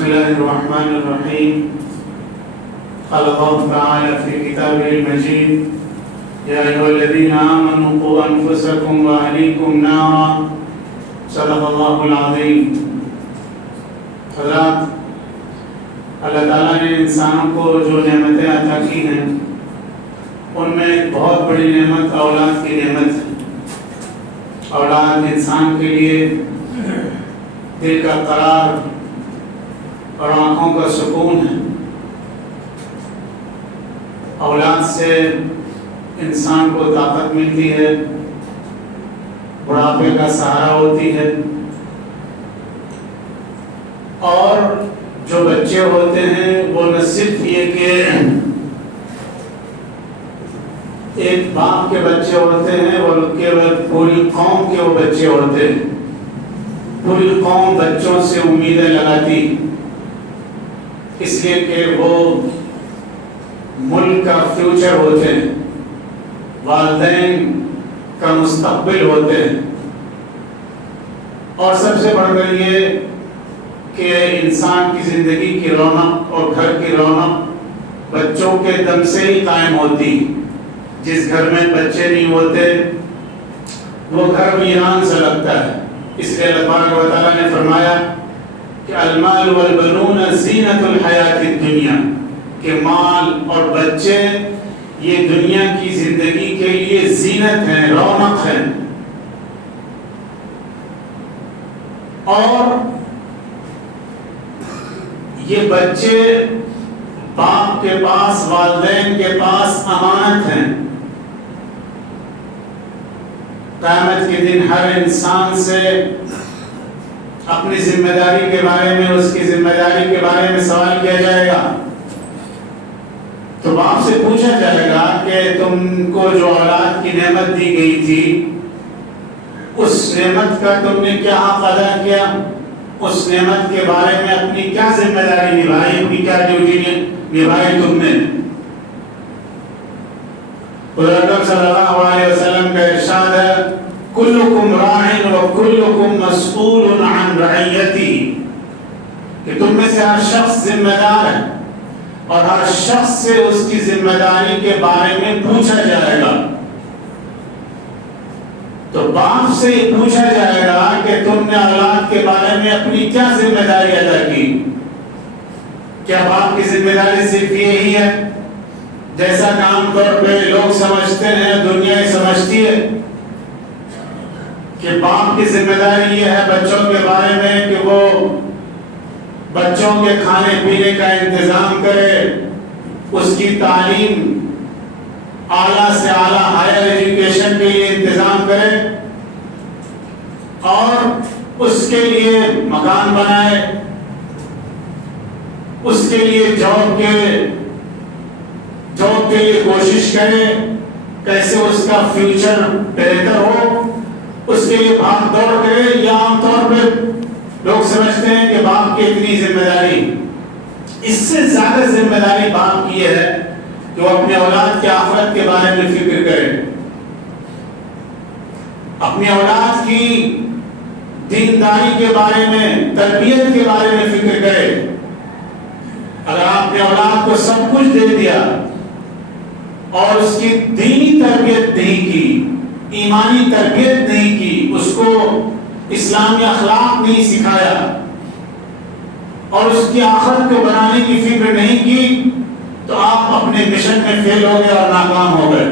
بسم الله الرحمن الرحيم. قال الله تعالى في كتابه المجيد: يا أيها الذين آمنوا قوا أنفسكم وأهليكم نارا. صدق الله العظيم. حضرات، اللہ تعالیٰ نے انسانوں کو جو نعمتیں عطا کی ہیں ان میں ایک بہت بڑی نعمت اولاد کی نعمت ہے۔ اولاد انسان کے لیے دل کا قرار اور آنکھوں کا سکون ہے۔ اولاد سے انسان کو طاقت ملتی ہے، بڑھاپے کا سہارا ہوتی ہے، اور جو بچے ہوتے ہیں وہ نہ صرف یہ کہ ایک باپ کے بچے ہوتے ہیں بلکہ پوری قوم کے وہ بچے ہوتے ہیں۔ پوری قوم بچوں سے امیدیں لگاتی، اس لیے کہ وہ ملک کا فیوچر ہوتے ہیں، والدین کا مستقبل ہوتے ہیں۔ اور سب سے بڑھ کر یہ کہ انسان کی زندگی کی رونق اور گھر کی رونق بچوں کے دم سے ہی قائم ہوتی۔ جس گھر میں بچے نہیں ہوتے وہ گھر ویران سے لگتا ہے۔ اس لیے اللہ تبارک و تعالیٰ نے فرمایا کہ المال والبنون زینت الحیات الدنیا، کہ مال اور بچے یہ دنیا کی زندگی کے لیے زینت ہیں، رونق ہیں۔ اور یہ بچے باپ کے پاس، والدین کے پاس امانت ہیں۔ قیامت کے دن ہر انسان سے اپنی ذمہ داری کے بارے میں، اس کی ذمہ داری کے بارے میں سوال کیا جائے گا۔ تو باپ سے پوچھا جائے گا کہ تم کو جو اولاد کی نعمت دی گئی تھی اس نعمت کا تم نے کیا حق ادا کیا، اس نعمت کے بارے میں اپنی کیا ذمہ داری نبھائی، اپنی کیا ڈیوٹی نبھائی تم نے۔ حضور اکرم صلی اللہ علیہ وسلم کا ارشاد ہے: کلکم راع و کلکم مسئول عن رعیتی، کہ تم میں سے ہر شخص ذمہ دار ہے اور ہر شخص سے اس کی ذمہ داری کے بارے میں پوچھا جائے گا۔ تو باپ سے پوچھا جائے گا کہ تم نے اولاد کے بارے میں اپنی کیا ذمہ داری ادا کی۔ کیا باپ کی ذمہ داری صرف یہی ہے جیسا کہ عام طور پہ لوگ سمجھتے ہیں، دنیا ہی سمجھتی ہے کہ باپ کی ذمہ داری یہ ہے بچوں کے بارے میں کہ وہ بچوں کے کھانے پینے کا انتظام کرے، اس کی تعلیم اعلیٰ سے اعلیٰ ہائر ایجوکیشن کے لیے انتظام کرے، اور اس کے لیے مکان بنائے، اس کے لیے جاب کے لیے کوشش کرے، کیسے اس کا فیوچر بہتر ہو، اس کے لیے بھاگ دوڑ کرے۔ یا عام طور پہ لوگ سمجھتے ہیں کہ باپ کی اتنی ذمہ داری، اس سے زیادہ ذمہ داری باپ کی ہے کہ وہ اپنے اولاد کے آخرت کے بارے میں فکر کرے، اپنی اولاد کی دینداری کے بارے میں، تربیت کے بارے میں فکر کرے۔ اگر آپ نے اولاد کو سب کچھ دے دیا اور اس کی دینی تربیت نہیں کی، ایمانی تربیت نہیں کی، اس کو اسلامی اخلاق نہیں سکھایا اور اس کی آخرت کو بنانے کی فکر نہیں کی، تو آپ اپنے مشن میں فیل ہو گئے اور ناکام ہو گئے۔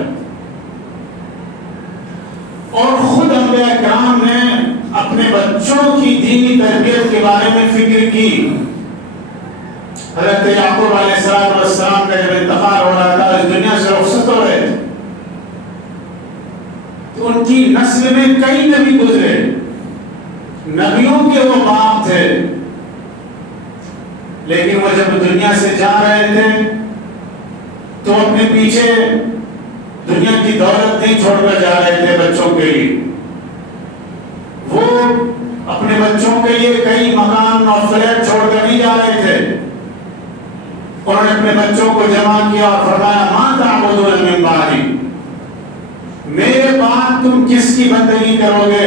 اور خود انبیاء کرام نے اپنے بچوں کی دینی تربیت کے بارے میں فکر کی۔ حضرت یعقوب علیہ السلام کا جب انتقال ہو رہا تھا، اس دنیا سے رخصت ہو رہے تھے، تو ان کی نسل میں کئی نبی گزرے، نبیوں کے وہ باپ تھے، لیکن وہ جب دنیا سے جا رہے تھے تو اپنے پیچھے دنیا کی دولت نہیں چھوڑ کر جا رہے تھے بچوں کے لیے۔ وہ اپنے بچوں کے لیے کئی مکان اور فلیٹ چھوڑ کر نہیں جا رہے تھے۔ انہوں نے اپنے بچوں کو جمع کیا اور فرمایا: مَا تَعْبُدُونَ مِن بَعْدِي، میرے بعد تم کس کی بندگی کرو گے،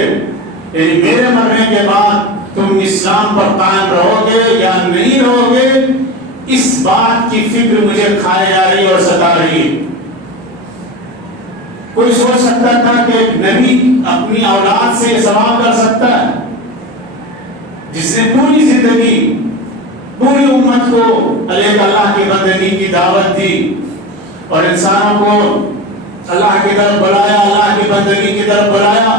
یعنی میرے مرنے کے بعد تم اسلام پر قائم رہو گے یا نہیں رہو گے، اس بات کی فکر مجھے کھائے جا رہی اور ستا رہی ہے۔ کوئی سوچ سکتا تھا کہ ایک نبی اپنی اولاد سے یہ سوال کر سکتا ہے، جس نے پوری زندگی پوری امت کو اللہ کی بندگی کی دعوت دی اور انسانوں کو اللہ کی طرف بلایا، اللہ کی بندگی کی طرف بلایا۔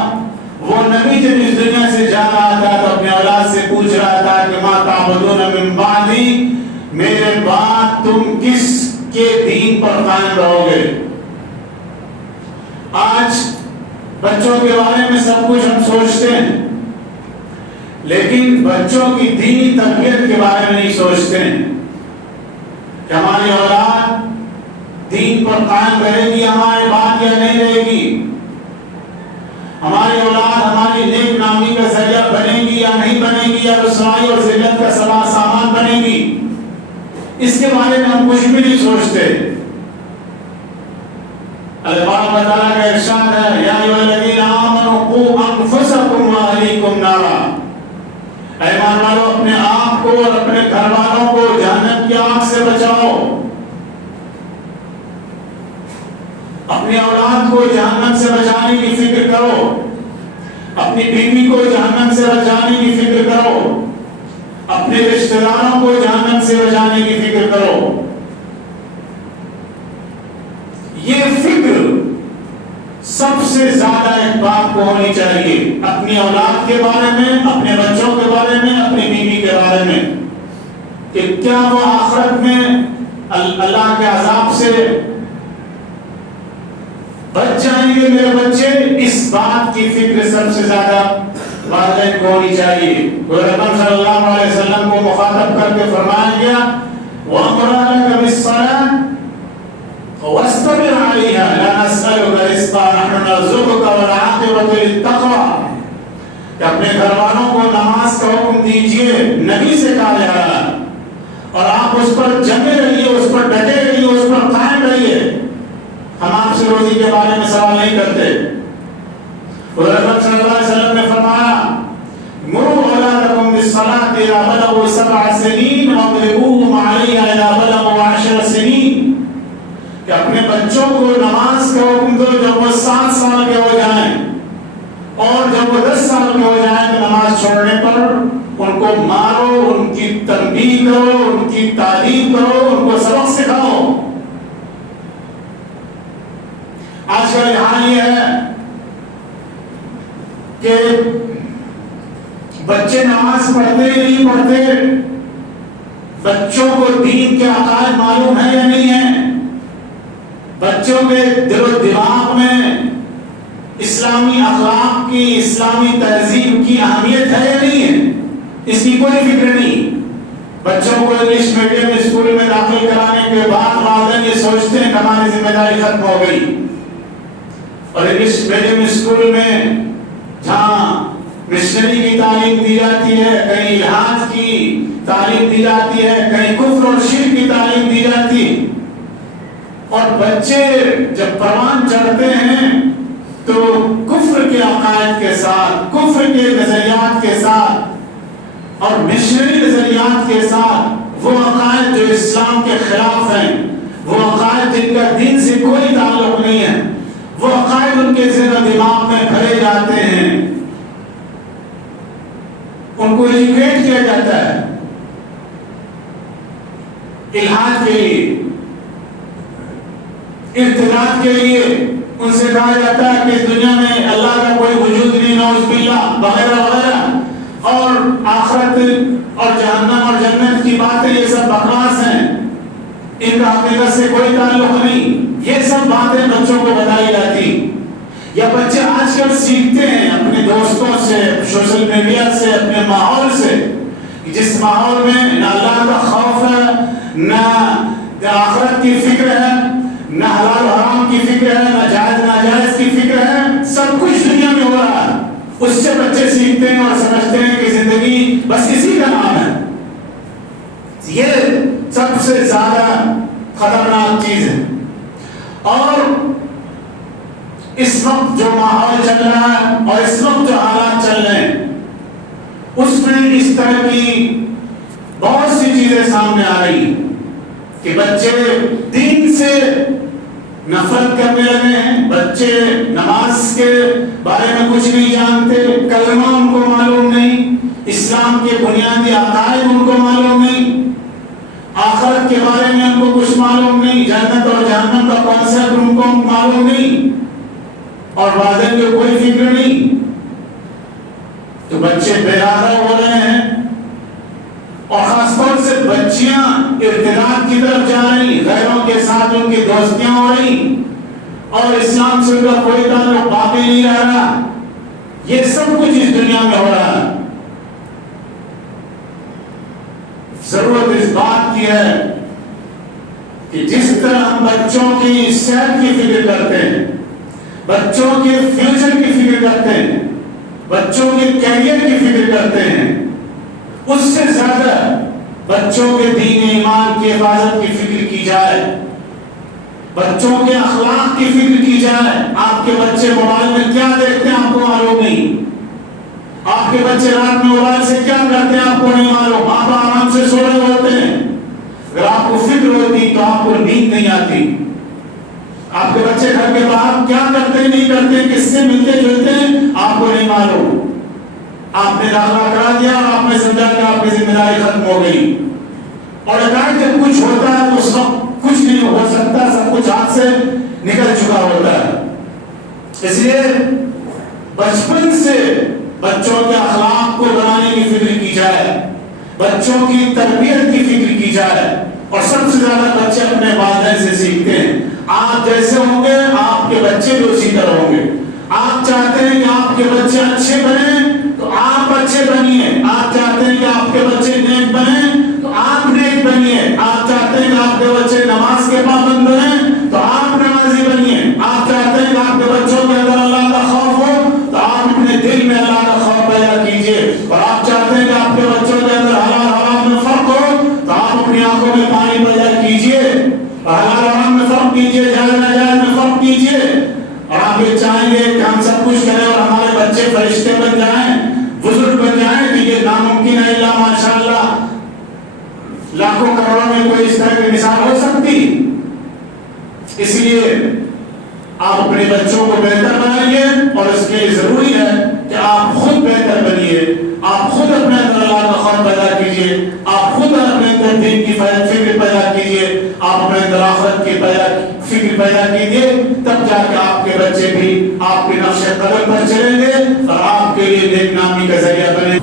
وہ نبی جب اس دنیا سے جا رہا تھا تو اپنے اولاد سے پوچھ رہا تھا کہ ما تعبدون من بعدی، میرے بعد تم کس کے دین پر قائم رہو گے؟ آج بچوں کے بارے میں سب کچھ ہم سوچتے ہیں، لیکن بچوں کی دینی تربیت کے بارے میں نہیں سوچتے ہیں کہ ہماری اولاد دین پر قائم رہے گی ہمارے بعد یا نہیں رہے گی، ہماری اولاد ہماری نیک نامی کا ذریعہ بنے گی یا نہیں بنے گی، یا رسوائی اور ذلت کا سامان بنے گی۔ اس کے بارے میں ہم کچھ بھی نہیں سوچتے۔ اللہ تعالیٰ کا ارشاد ہے، یا ایھا الذین آمنوا قوا انفسکم واہلیکم نارا، اے ایمان والو اپنے آپ کو اور اپنے گھر والوں کو جہنم کی آگ سے بچاؤ، اپنی اولاد کو جہنم سے بچانے کی فکر کرو، اپنی بیوی کو جہنم سے بچانے کی فکر کرو، اپنے رشتہ داروں کو جہنم سے بچانے کی فکر کرو۔ یہ فکر سب سے زیادہ ایک باپ کو ہونی چاہیے، اپنی اولاد کے بارے میں، اپنے بچوں کے بارے میں، اپنی بیوی کے بارے میں، کہ کیا وہ آخرت میں اللہ کے عذاب سے بچ جائیں گے میرے بچے؟ اس بات کی فکر سب سے زیادہ والدین کو ہونی چاہیے۔ رسول صلی اللہ علیہ وسلم کو مخاطب کر کے فرمایا گیا، وَأَمُرْ أَهْلَكَ بِالصَّلَاةِ وَاسْتَبِرْ عَلَيْهَا لَا نَسْأَلُكَ رِزْقًا نَحْنُ نَرْزُقُكَ وَالْعَاقِبَةُ لِلتَّقْوَىٰ، کہ اپنے گھر والوں کو نماز کا حکم دیجئے، نبی سے کہا جا رہا ہے، اور آپ اس پر جمے رہیے، اس پر ڈٹے رہیے، اس پر قائم رہیے۔ ہم آپ سے روزی کے بارے میں سوال نہیں کرتے۔ رسول صلی اللہ علیہ وسلم نے فرمایا، مُرُوا أَوْلَادَكُم بِالصَّلَاةِ إِذَا بَلَغُوا 7 سِنِينَ وَاضْرِبُوهُمْ عَلَيْهَا إِذَا بَلَغُوا 10 سِنِينَ، کہ اپنے بچوں کو نماز کا حکم دو جب وہ 7 سال کے ہو جائیں، اور جب وہ 10 سال کے ہو جائیں تو نماز چھوڑنے پر ان کو مارو، ان کی تنبیہ کرو، ان کی تعلیم کرو، ان کو سبق سکھاؤ۔ آج کا حال یہ ہے کہ بچے نماز پڑھتے یا نہیں پڑھتے، بچوں کو دین کے عقائد معلوم ہے یا نہیں ہے، بچوں کے دل و دماغ میں اسلامی اخلاق کی، اسلامی تہذیب کی اہمیت ہے یا نہیں ہے، اس کی کوئی فکر نہیں۔ بچوں کو انگلش میڈیم اسکول میں داخل کرانے کے بعد والدین یہ سوچتے ہیں کہ ہماری ذمہ داری ختم ہو گئی، اور انگلش میڈیم اسکول میں جہاں مشنری کی تعلیم دی جاتی ہے، کہیں الحاد کی تعلیم دی جاتی ہے، کہیں کفر اور شرک کی تعلیم دی جاتی ہے، اور بچے جب پروان چڑھتے ہیں تو کفر کے عقائد کے ساتھ، کفر کے نظریات کے ساتھ اور مشنری نظریات کے ساتھ، وہ عقائد جو اسلام کے خلاف ہیں، وہ عقائد جن کا دین سے کوئی تعلق نہیں ہے، وہ عقائد ان کے ذہن و دماغ میں بھرے جاتے ہیں، ان کو ایجوکیٹ کیا جاتا ہے الحاد کے لیے، ارتداد کے لیے، ان سے کہا جاتا ہے کہ اس دنیا میں اللہ کا کوئی وجود نہیں، نعوذ باللہ، وغیرہ وغیرہ، اور آخرت اور جہنم اور جنت کی باتیں یہ سب بکواس ہیں، ان کا حقیقت سے کوئی تعلق نہیں۔ یہ سب باتیں بچوں کو بتائی جاتی، یا بچے آج کل سیکھتے ہیں اپنے دوستوں سے، سوشل میڈیا سے، اپنے ماحول سے، جس ماحول میں نہ اللہ کا خوف ہے، نہ آخرت کی فکر ہے، نہ حلال و حرام کی فکر ہے، نہ جائز ناجائز کی فکر ہے، سب کچھ دنیا میں ہو رہا ہے۔ اس سے بچے سیکھتے ہیں اور سمجھتے ہیں کہ زندگی بس اسی کا نام ہے۔ یہ سب سے زیادہ خطرناک چیز ہے۔ اور اس وقت جو ماحول چل رہا ہے اور اس وقت جو حالات چل رہے ہیں، اس میں اس طرح کی بہت سی چیزیں سامنے آ رہی کہ بچے دین سے نفرت کرنے لگے ہیں، بچے نماز کے بارے میں کچھ نہیں جانتے، کلمہ ان کو معلوم نہیں، اسلام کے بنیادی عقائد ان کو معلوم نہیں، آخرت کے بارے میں ان کو کچھ معلوم نہیں، جنت اور جہنم کا کانسیپٹ ان کو معلوم نہیں، اور والدین کی کوئی فکر نہیں، تو بچے بے راہ ہو رہے ہیں، اور خاص طور سے بچیاں ارتداد کی طرف جا رہی، غیروں کے ساتھ ان کی دوستیاں ہو رہی، اور اسلام سے ان کا کوئی تعلق باقی نہیں رہ رہا۔ یہ سب کچھ اس دنیا میں ہو رہا ہے۔ ضرورت اس بات کی ہے کہ جس طرح ہم بچوں کی صحت کی فکر کرتے ہیں، بچوں کے فیوچر کی فکر کرتے ہیں، بچوں کے کیریئر کی فکر کرتے ہیں، اس سے زیادہ بچوں کے دین ایمان کی حفاظت کی فکر کی جائے، بچوں کے اخلاق کی فکر کی جائے۔ آپ کے بچے موبائل میں کیا دیکھتے ہیں آپ کو معلوم نہیں، آپ کے بچے رات میں موبائل سے کیا کرتے ہیں آپ کو نہیں معلوم، آپ آرام سے سو رہے ہوتے ہیں، اگر آپ کو فکر ہوتی تو آپ کو نیند نہیں آتی۔ آپ کے بچے گھر کے باہر کیا کرتے ہیں نہیں کرتے ہیں، کس سے ملتے جلتے ہیں آپ کو نہیں معلوم، آپ نے داخلہ کرا دیا اور آپ نے سمجھا کہ آپ کی ذمہ داری ختم ہو گئی، اور اگر جب کچھ ہوتا ہے تو اس وقت کچھ نہیں ہو سکتا، سب کچھ ہاتھ سے نکل چکا ہوتا ہے۔ اس لیے بچپن سے بچوں کے اخلاق کو بنانے کی فکر کی جائے، بچوں کی تربیت کی فکر کی جائے، اور سب سے زیادہ بچے اپنے والدین سے سیکھتے ہیں۔ آپ جیسے ہوں گے آپ کے بچے بھی اسی طرح ہوں گے۔ آپ چاہتے ہیں کہ آپ کے بچے اچھے بنیں تو آپ اچھے بنیے، آپ چاہتے ہیں کہ آپ کے بچے نیک بنیں تو آپ نیک بنیے، آپ چاہتے ہیں کہ آپ کے بچے نماز کے پابند بنیں تو آپ نمازی بنیے، آپ چاہتے ہیں کہ آپ کے بچوں کے اندر اللہ کا خوف ہو تو آپ اپنے دل میں اللہ کا خوف پیدا کیجئے، اور آپ چاہتے ہیں کہ آپ کے بچوں کے اندر حلال حرام میں فرق ہو تو آپ اپنی آنکھوں میں پانی پیدا کیجئے، اور حلال حرام میں فرق کیجئے، جائز ناجائز میں فرق کیجئے، اور آپ یہ چاہیں گے کہ ہم سب کچھ کریں اور ہمارے بچے فرشتے بن جائیں، بزرگ بن جائیں، تو یہ ناممکن ہے۔ اللہ ماشاءاللہ لاکھوں کروڑوں میں کوئی اس طرح کی مثال ہو سکتی؟ اس لیے آپ اپنے بچوں کو بہتر بنائیے، اور اس کے لیے ضروری ہے کہ آپ خود بہتر بنیے، آپ خود اپنے اندر اللہ کا خوف پیدا کیجیے، آپ خود اپنے اندر دین کی فکر پیدا کیجیے، آپ اپنے اندر آخرت کی فکر پیدا کیجیے، تب جا کے آپ کے بچے بھی آپ کے نقش قدم پر چلیں گے اور آپ کے لیے نیک نامی کا ذریعہ بنے۔